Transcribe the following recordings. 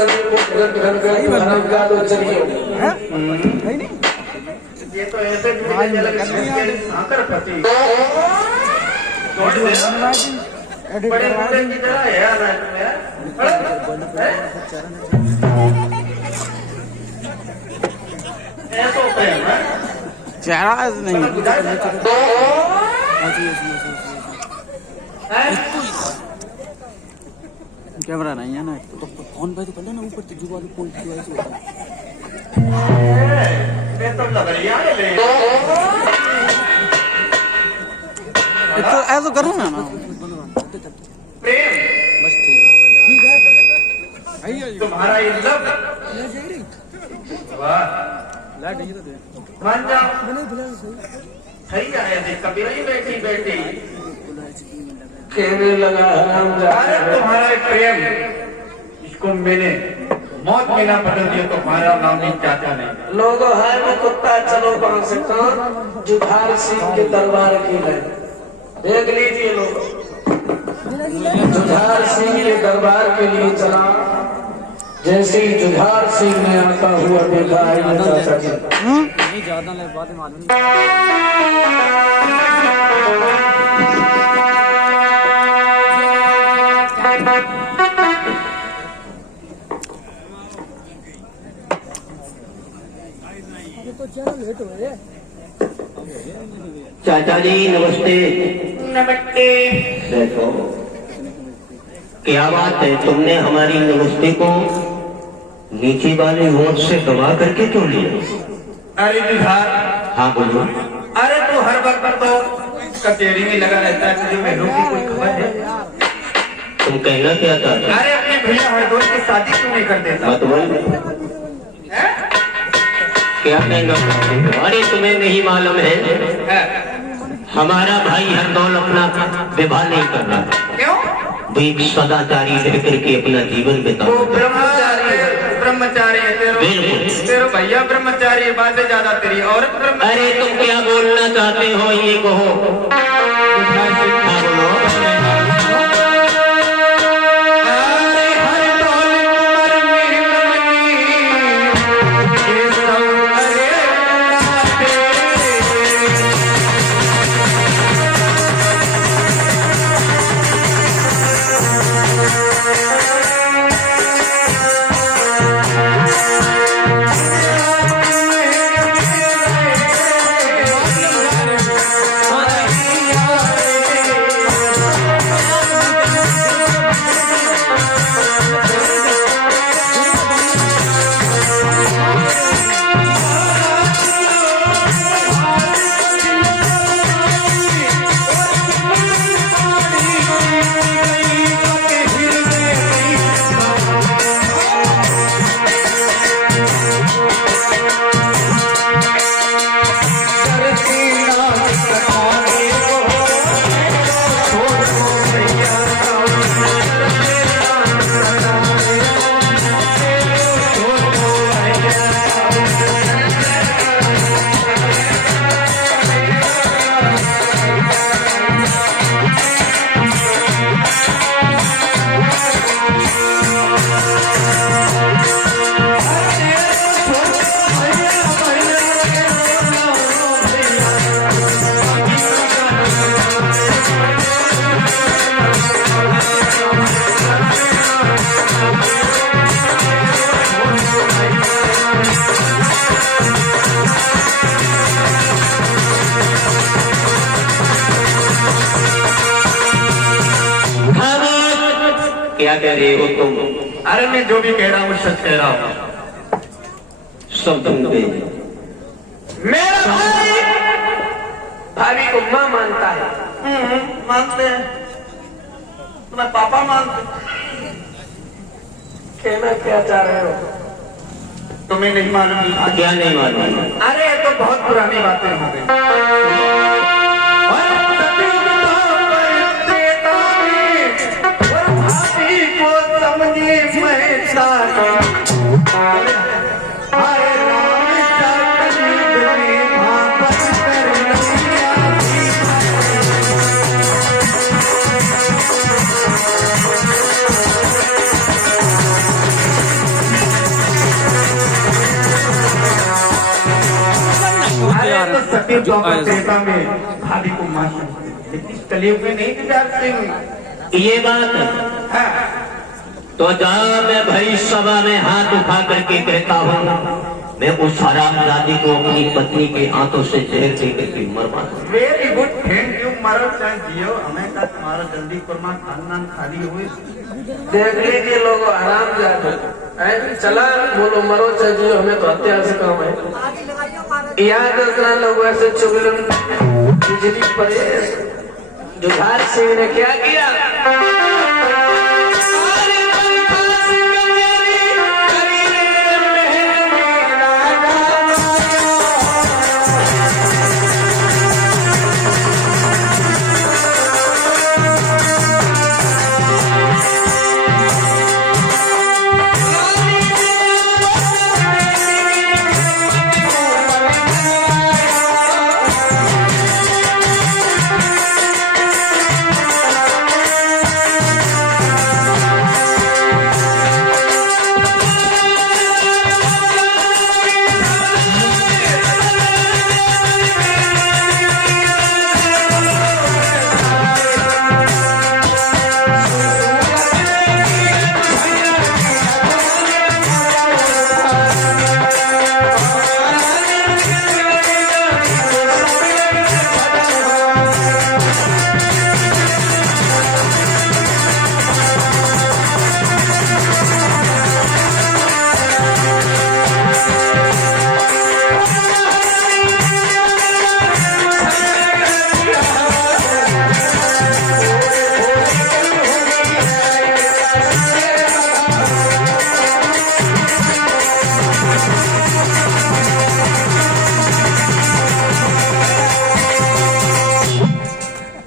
नदी को घर का तो चलिए ये तो ऐसे आकर फंसी बड़े बूढ़े की तरह है यार ऐसा होता है ना चेहरा नहीं कैमरा नहीं है ना तो फोन पे तो कर लेना ऊपर से जुगाड़ कोई ऐसे होता है मैं तो लग रही है तो ऐसा करो ना प्रेम बस ठीक है तुम्हारा ये लब वाह लाइट ये तो दे मान जाओ सही आया देख कभी नहीं बैठी बैठी कहने लगा अरे तुम्हारा ये प्रेम इसको मैंने मौत में ना बदल दिया तो तुम्हारा नाम नहीं चाहता नहीं लोगों है मैं कुत्ता चलो कहां से कहां जुझार सिंह के दरबार की है देख लीजिए लोग जुझार सिंह के दरबार के लिए चला जैसे ही जुझार सिंह ने आता हुआ देखा नहीं ज्यादा ले बात मालूम चाचा जी नमस्ते। नमस्ते बैठो। क्या बात है तुमने हमारी नमस्ते को नीचे वाले होंठ से दबा करके क्यों लिया? अरे जुझार हाँ बोलो। अरे तू हर वक्त तो कचेरी में लगा रहता है तुझे मेनू की कोई खबर है? तुम कहना क्या चाहते हो? अरे अपने भैया हरदोल की शादी क्यों नहीं कर देता? मतलब क्या कहना चाहते हो? अरे तुम्हें नहीं मालूम है हमारा भाई हरदौल अपना विवाह नहीं कर रहा। क्यों? वो एक सदाचारी रह करके अपना जीवन बिता। वो ब्रह्मचारी है बिल्कुल। तेरा भैया ब्रह्मचारी है बातें ज्यादा तेरी औरत ब्रह्मचारी। अरे तुम क्या बोलना चाहते हो ये कहो। हाँ बोलो। क्या कह रहे हो तुम? अरे मैं जो भी कह रहा हूँ सच कह रहा हूँ। सब तुम पे मेरा भाई भाभी को मां मानता है। मानते हैं तुम्हें पापा मानते। कहना क्या चाह रहे हो? तुम्हें नहीं मालूम? क्या नहीं मालूम? अरे ये तो बहुत पुरानी बातें हो गई। सत्य द्वापर त्रेता में भाभी को मां समझते, लेकिन इस कलयुग में नहीं जुझार सिंह। ये बात है। हाँ, तो जहां मैं भाई सभा में हाथ उठा करके कहता हूँ, मैं उस हरामजादी को अपनी पत्नी के हाथों से जहर दे करके मरवा दूं। Very good, thank you. मरो चाहे जियो, हमें का तुम्हारा जल्दी परमा खानदान खाली हुए। देख लीजिए लोगों, आराम जाते चला बोलो मरो चाहे जियो, हमें तो हत्या से काम है। याद रखना लोग, ऐसे चुगलन बिजली पड़े। जुझार सिंह ने क्या किया?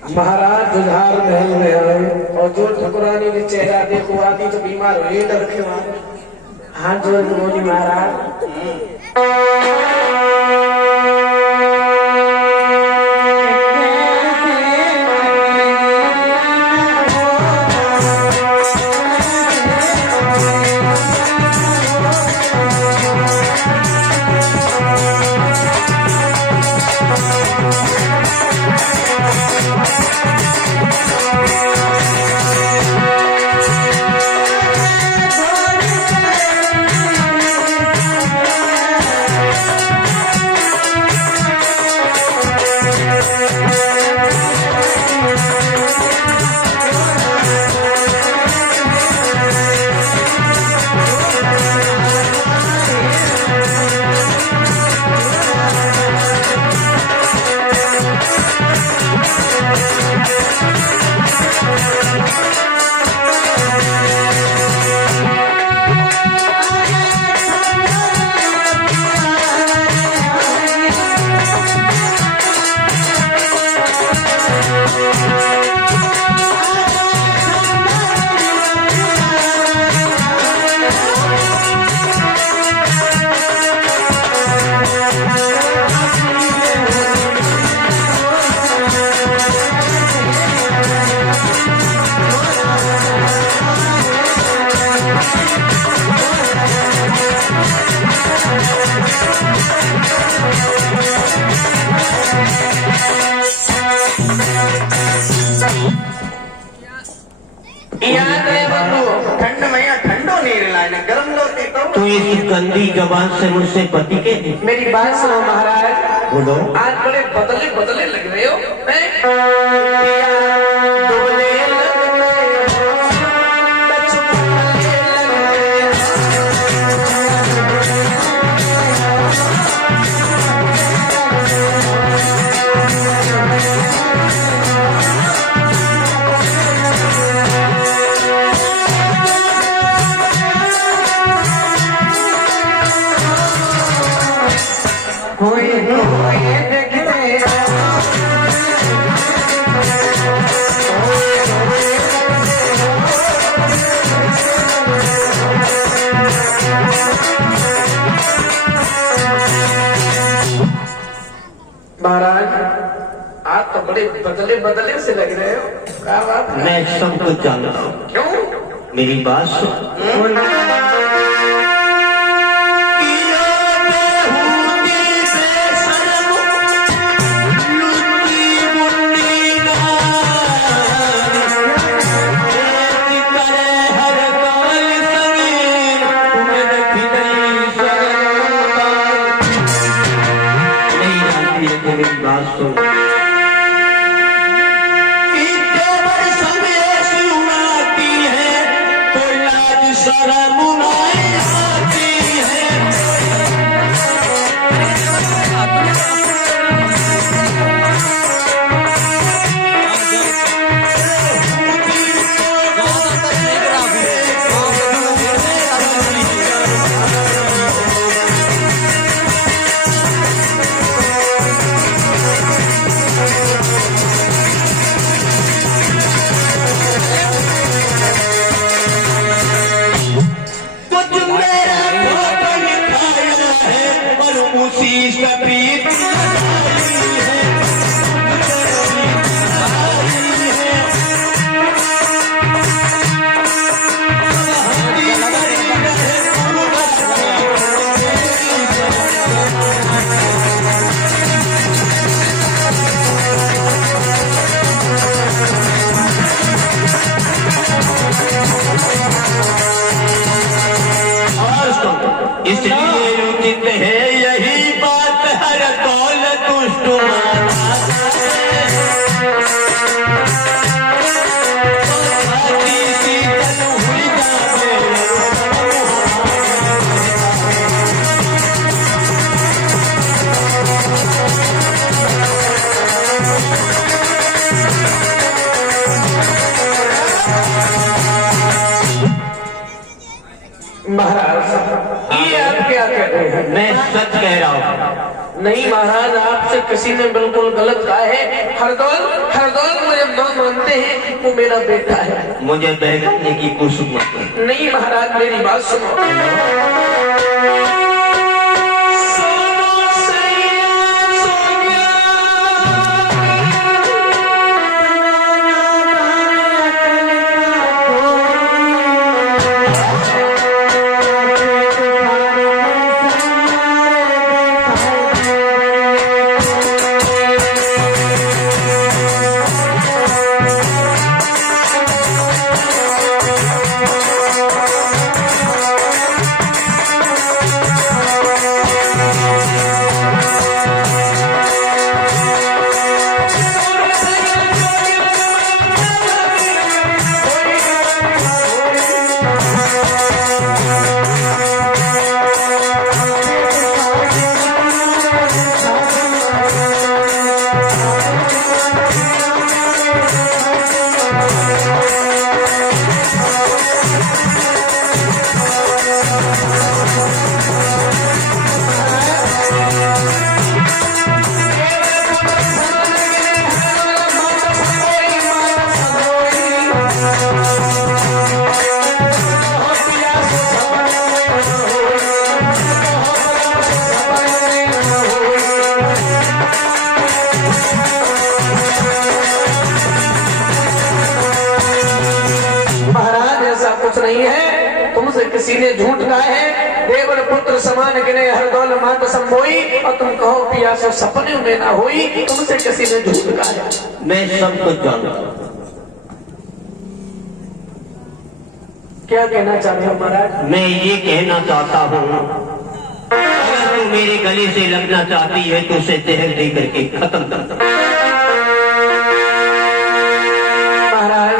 महाराज जुझार महल में आए और जो ठकुरानी ने चेहरा देखो आदि तो बीमार हुए डर के मारे। हाथ जोड़ के बोली महाराज तो इस गंदी जबान से मुझसे पति के मेरी बात सुनो महाराज। बोलो। आज बड़े बदले बदले लग रहे हो। महाराज आप तो बड़े बदले बदले से लग रहे हो। क्या बात है? मैं सब कुछ जानता हूँ। क्यों? मेरी बात सुन। नहीं महाराज, आपसे किसी ने बिल्कुल गलत कहा है। हरदौल मुझे मां मानते हैं, वो मेरा बेटा है। मुझे बहकाने की कोशिश मत कर। नहीं महाराज, मेरी बात सुनो। नहीं है, तुमसे किसी ने झूठ कहा है। देवर पुत्र समान गिने हरदौल मात संबोई, और तुम कहो पियासो सपने में ना होई। तुमसे किसी ने झूठ कहा है। मैं सब कुछ जानता हूँ। क्या कहना चाहते हो महाराज? मैं ये कहना चाहता हूँ, अगर तू मेरे गले से लगना चाहती है तो उसे जहर दे करके खत्म कर दो। महाराज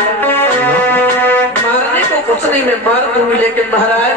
मारने को कुछ नहीं, मैं मार दूंगी, लेकिन महाराज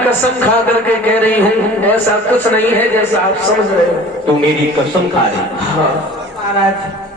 कसम खा करके कह रही हूँ, ऐसा कुछ नहीं है जैसा आप समझ रहे हो। तू मेरी कसम खा रही? हाँ महाराज।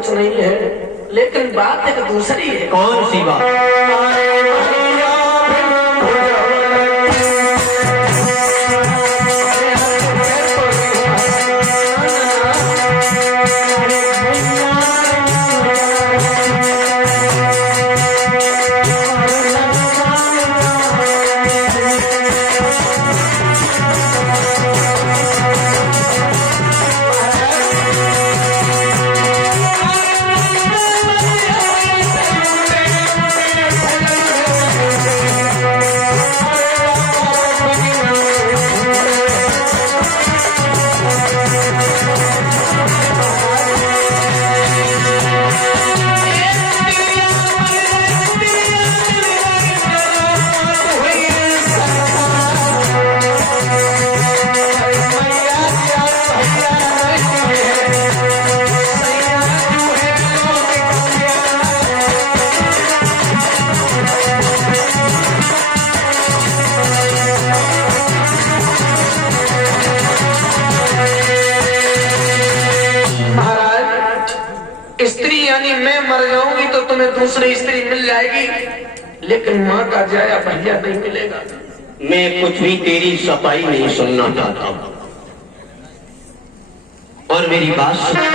कुछ नहीं है, लेकिन बात एक दूसरी है। कौन सी बात? स्त्री यानी मैं मर जाऊंगी तो तुम्हें दूसरी स्त्री मिल जाएगी, लेकिन माँ का जाया भैया नहीं मिलेगा। मैं कुछ भी तेरी सफाई नहीं सुनना चाहता हूं, और मेरी बात सुन।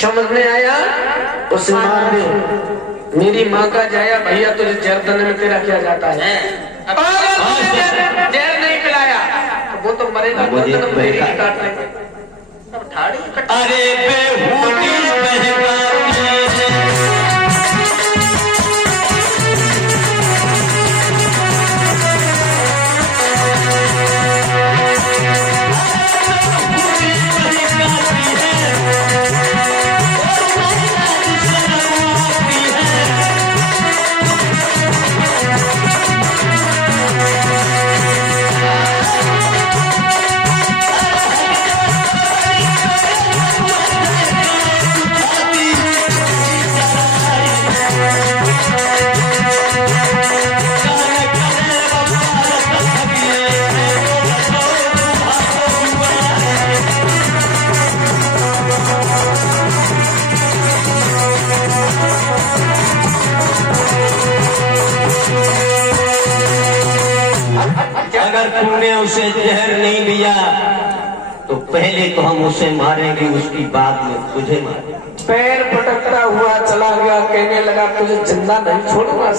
समझ में आया? उसे मार दे। मेरी माँ का जाया भैया तुझे जर्दन में तेरा क्या जाता है? जहर नहीं पिलाया वो तो मरेगा, तेरी काट लेंगे। अरे बेहूदी अगर तूने उसे जहर नहीं दिया तो पहले तो हम उसे मारेंगे, उसकी बाद में तुझे मारेंगे। पैर पटकता हुआ चला गया, कहने लगा तुझे जिंदा नहीं छोड़ूंगा।